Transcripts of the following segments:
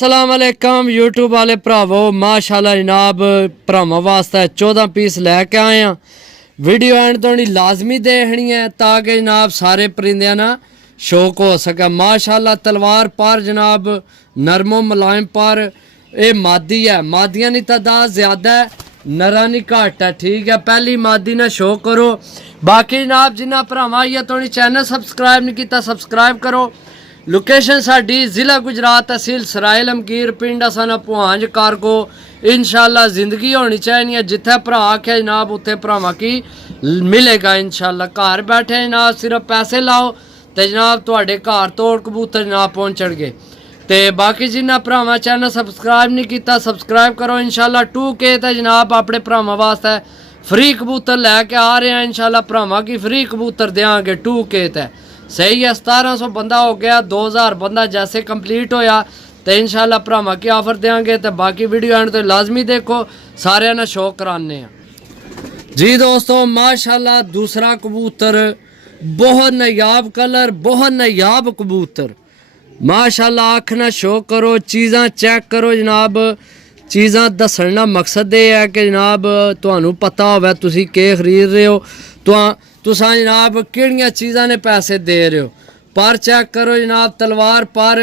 अस्सलाम वालेकुम यूट्यूब वाले भरावो माशाल्लाह जनाब भरावां वास्ते 14 पीस लैके आए हैं। वीडियो एंड तोड़ी लाजमी देखनी है ताकि जनाब सारे परिंदे ना शौक हो सके। माशाल्लाह तलवार पर जनाब नरमो मुलायम पर ये मादी है, मादियां की तादाद ज़्यादा है, नरा नहीं घट है। ठीक है, पहली मादी ना शो करो। बाकी जनाब जिन्हें भरावां या थोड़ी चैनल सबसक्राइब नहीं किया सबसक्राइब करो। लोकेशन साडी जिला गुजरात तहसील सराय लमकीर पिंड असाना पुहांज कारगो। इंशाल्लाह जिंदगी होनी चाहिए जिथे भरा आख्या जनाब उत्थे भरावां की मिलेगा। इंशाल्लाह घर बैठे जनाब सिर्फ पैसे लाओ तो जनाब तुहाडे घर तोड़ कबूतर जनाब पहुँचणगे। तो बाकी जिन्हें भरावां चैनल सबसक्राइब नहीं किया सबसक्राइब करो। इंशाल्लाह 2K तो जनाब अपने भरावां वास्ते फ्री कबूतर लैके आ रहे हैं। इंशाल्लाह भरावां की फ्री कबूतर देंगे 2K ते सही है। 1700 बंदा हो गया, 2000 बंदा जैसे कंप्लीट होया तो इंशाल्लाह भरावां की ऑफर देंगे। तो बाकी वीडियो एंड तो लाजमी देखो, सारे ना शौक कराने हैं जी दोस्तों। माशाल्लाह दूसरा कबूतर बहुत नायाब कलर, बहुत नायाब कबूतर माशाल्लाह। आँख ना शौक करो, चीज़ां चेक करो जनाब। चीज़ां दसण दा मकसद ये है कि जनाब तुहानू पता होवे तुसी के खरीद रहे हो, तुसां जनाब किहड़ियां चीज़ां ने पैसे दे रहे हो। पर चेक करो जनाब, तलवार पर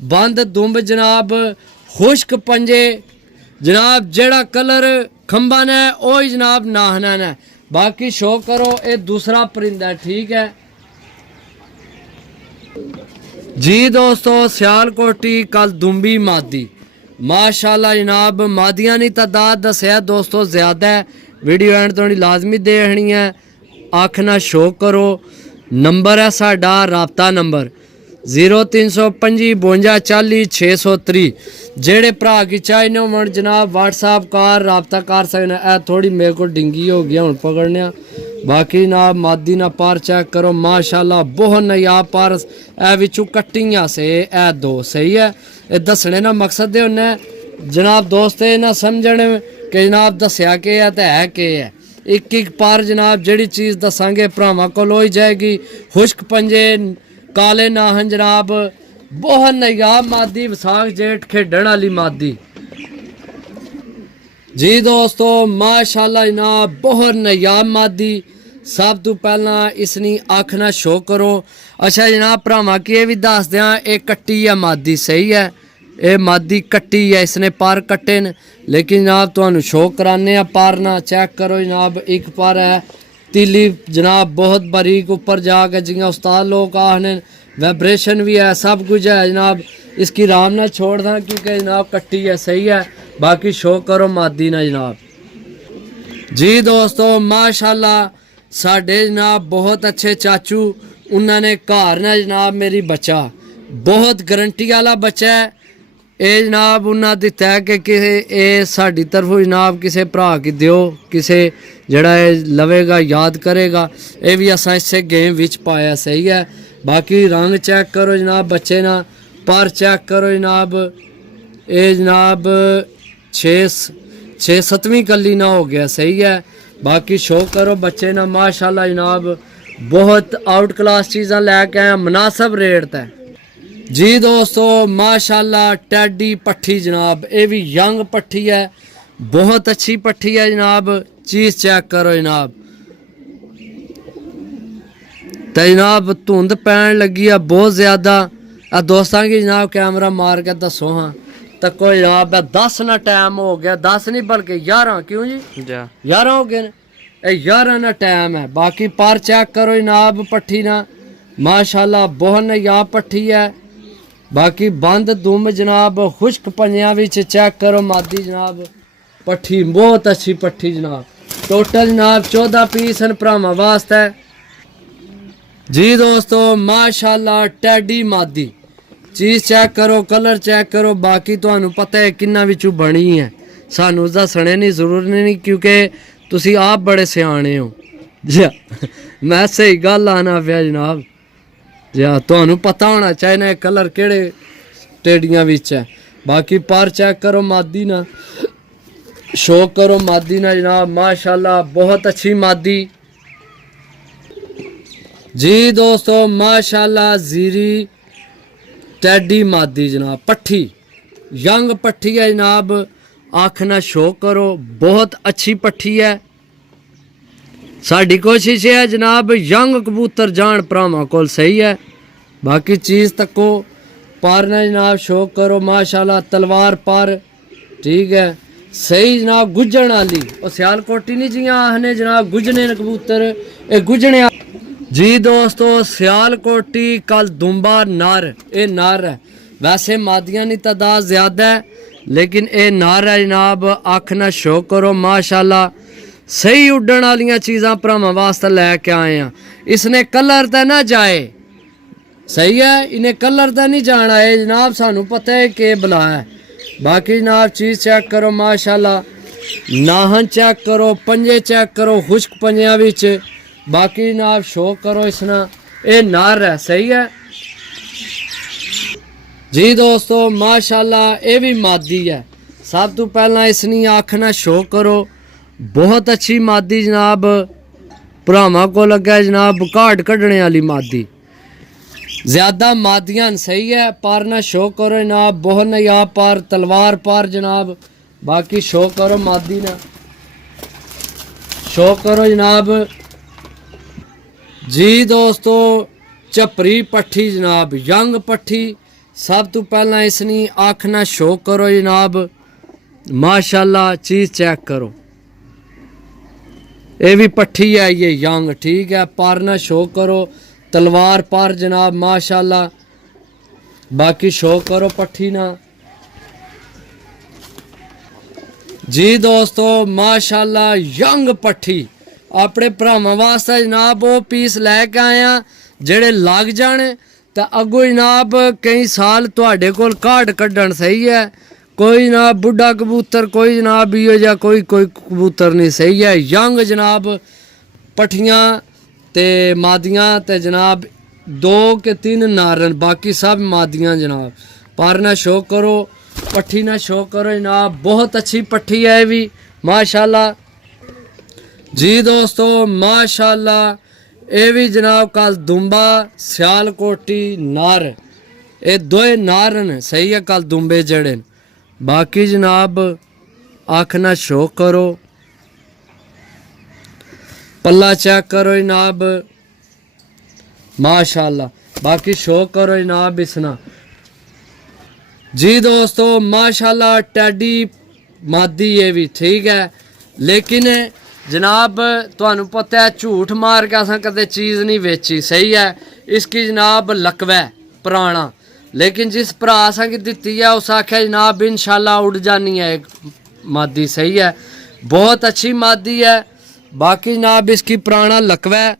बंद दुंब जनाब, खुश्क पंजे जनाब, जेड़ा कलर खंबा ने वही जनाब नाहना ने। बाकी शो करो ये दूसरा परिंदा है। ठीक है जी दोस्तों। सियालकोटी कल दुंबी मादी माशाल्लाह जनाब। मादियां की तादाद दसिया दोस्तों ज़्यादा है। वीडियो एंड थोड़ी लाजमी देखनी है, अख ना शो करो। नंबर है साडा राबता नंबर 0325 52 40 603। जेड़े भरा की चाहिए हो जनाब व्हाट्सएप कर राबता कर सकने। ए थोड़ी मेरे को डिंगी हो गया हूँ पकड़ने। बाकी जनाब मादी ना पार चेक करो माशाल्लाह बहुत नायाब पार ए विचू कट्टियां से ए दो सही है। ये दसने ना मकसद उन्हें जनाब दोस्त ना समझने कि जनाब दसिया के है तो है के है। एक एक पार जनाब जड़ी चीज़ दसांगे भरावां कोल हो जाएगी। खुश्क पंजे काले नाहन जनाब, बहुत नायाब मादी, विसाख जेठ खेडण वाली मादी जी दोस्तों। माशाल्लाह जनाब बहुत नायाब मादी। सब तो पहला इसनी अख ना शो करो। अच्छा जनाब भरावां की ये भी दस दें, एक कट्टी है मादी सही है। ये मादी कट्टी है, इसने पर कट्टे न, लेकिन जनाब तुहानू शो कराने पर ना चेक करो जनाब। एक पर है तीली जनाब बहुत बारीक ऊपर जाके जियां उस्ताद लोग आखने वाइब्रेशन भी है, सब कुछ है जनाब। इसकी राम ना छोड़ दें क्योंकि जनाब कट्टी है सही है। बाकी शो करो मादी ना जनाब जी दोस्तों। माशाल्लाह साढ़े जनाब बहुत अच्छे चाचू उन्होंने घर ने जनाब मेरी बच्चा बहुत गारंटी वाला बच्चा है। ये जनाब उन्हें दिता है कि किसी साड़ी तरफों जनाब किसी भरा की दियो, किसी जड़ा लवेगा याद करेगा। ये भी असा इस गेम विच पाया सही है। बाकी रंग चेक करो जनाब बच्चे ना, पर चेक करो जनाब। ये जनाब 6-7वीं कली ना हो गया सही है। बाकी शो करो बच्चे ना माशाल्लाह जनाब बहुत आउट क्लास चीज़ां लैके आए मुनासिब रेट ते जी दोस्तों। माशाल्लाह टैडी पट्ठी जनाब, ये भी यंग पट्ठी है, बहुत अच्छी पट्ठी है जनाब। चीज़ चेक करो जनाब। तो जनाब धुंध पैन लगी है बहुत ज़्यादा। दोस्तों की जनाब कैमरा मार के दसो हाँ तको जनाब 10 ना टाइम हो गया, 10 नहीं बल्कि 11 क्यों जी 11 हो गए 11 ना टाइम है। बाकी पर चेक करो जनाब पट्ठी ना माशाल्लाह बहुत नायाब पट्ठी है। बाकी बंद दुम जनाब, खुश्क पंजियां विच चेक करो मादी जनाब। पट्ठी बहुत अच्छी पट्ठी जनाब। टोटल जनाब 14 पीस न भरावां वास्ते जी दोस्तों। माशाल्लाह टैडी मादी, चीज़ चेक करो, कलर चेक करो। बाकी तुहानू पता है किन्ना विचू बनी है, सानू दसने नहीं जरूरत नहीं क्योंकि तुसी आप बड़े सियाने हो जी। मैं सही गल आना पिया जनाब जी। तुहानू पता होना चाहिए कलर केड़े टेडियां विच है। बाकी पर चेक करो मादी ना, शो करो मादी ना जनाब। माशाल्लाह बहुत अच्छी मादी जी दोस्तों। माशाल्लाह जीरी टैडी मादी जनाब पट्ठी यंग पट्ठी है जनाब, अख ना शो करो, बहुत अच्छी पट्ठी है। साड़ी कोशिश है जनाब यंग कबूतर जान भरावां कोल सही है। बाकी चीज़ तको पर ना जनाब शो करो माशाल्लाह, तलवार पर ठीक है सही जनाब, गुजन वाली और सियालकोटी नहीं जियां आखने जनाब गुजने न कबूतर, ये गुजने जी दोस्तों। सियालकोटी कल दुम्बा नर, ये नर है, वैसे मादियां की तादाद ज़्यादा है लेकिन ये नर है जनाब। अख ना शो करो माशाल्लाह, सही उड्डण वाली चीज़ां भरावां वास्ते लैके आए हैं। इसने कलर तो ना जाए सही है, इन्हें कलर तो नहीं जाना है जनाब, सानू पता है कि बुला है। बाकी जनाब चीज़ चेक करो माशाल्लाह, नाहन चेक करो, पंजे चेक करो खुश्क पंजियां विच। बाकी जनाब शो करो इसना, ये नर है सही है जी दोस्तों माशाल्लाह। ये भी मादी है। सब तो पहला इसनी अख ना शो करो, बहुत अच्छी मादी जनाब, भरावां को लगा जनाब घाट कड्ढने वाली मादी, ज़्यादा मादियां सही है। पर ना शो करो जनाब, बहुत नया पर, तलवार पर जनाब। बाकी शो करो मादी ना शो करो जनाब जी दोस्तों। चपरी पट्ठी जनाब, यंग पट्ठी। सब तो पहला इसनी अख ना शो करो जनाब माशाल्लाह, चीज़ चेक करो। ये भी पट्ठी है ये यंग ठीक है, पर ना शो करो, तलवार पर जनाब माशाल्लाह। बाकी शो करो पट्ठी ना जी दोस्तों माशाल्लाह, यंग पट्ठी अपने भरावां वास्ते जनाब वो पीस लैके आया जेड़े लग जाने तो अगो जनाब कई साल तुहाडे कोल घाट कड्ढण सही है। कोई जनाब बुढ़ा कबूतर, कोई जनाब इहो जिहा कोई कबूतर नहीं सही है। यंग जनाब पट्ठियां ते मादियां ते जनाब 2 के 3 नारन, बाकी सब मादियां जनाब। पर ना शो करो, पट्ठी ना शो करो जनाब, बहुत अच्छी पट्ठी है ये भी माशाल्लाह जी दोस्तों माशाल्लाह। ये भी जनाब कल दुम्बा सियालकोटी नार, ये दोए नारन सही है कल दुम्बे जड़े। बाकी जनाब अख ना शो करो, पल्ला चेक करो जनाब माशाल्लाह। बाकी शो करो जनाब इसना जी दोस्तों माशाल्लाह। टैडी मादी ये भी ठीक है, लेकिन जनाब तुहानू पता है झूठ मार के असा कदे चीज़ नहीं बेची सही है। इसकी जनाब लकवा है पुराना, लेकिन जिस भरा असा की दिती है उस आख्या जनाब इंशाल्लाह उड़ जानी है एक मादी सही है, बहुत अच्छी मादी है। बाकी जनाब इसकी पुराना लकवा है,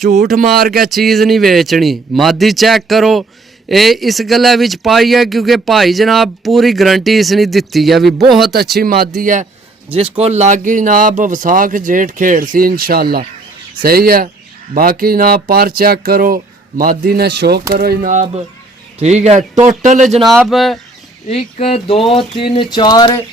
झूठ मार के चीज़ नहीं बेचनी। मादी चेक करो, ये इस गले विच पाई है क्योंकि भाई जनाब पूरी गारंटी इसने दिती है भी बहुत अच्छी मादी है, जिसको लागी जनाब वसाख जेठ खेड़ सी इंशाल्लाह सही है। बाकी जनाब पर चेक करो, मादी ने शो करो जनाब ठीक है। टोटल जनाब 1 2 3 4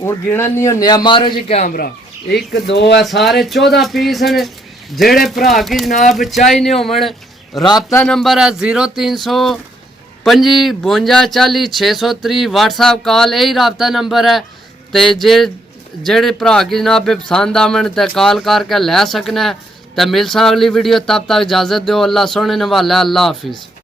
हूँ गिनन नहीं होने, मारो जी कैमरा, 1 2 है सारे 14 पीस ने। जेड़े भरा की जनाब चाहिए होवन, राबता नंबर है 0325 52 40 630, व्हाट्सएप कॉल यही राबता नंबर है। तो जेड़े भरा की जनाब पसंद आवन तो कॉल करके लै सकना है। तो मिलसा अगली वीडियो, तब तक इजाज़त दो। अल्लाह सोने नवाला, अल्लाह हाफिज़।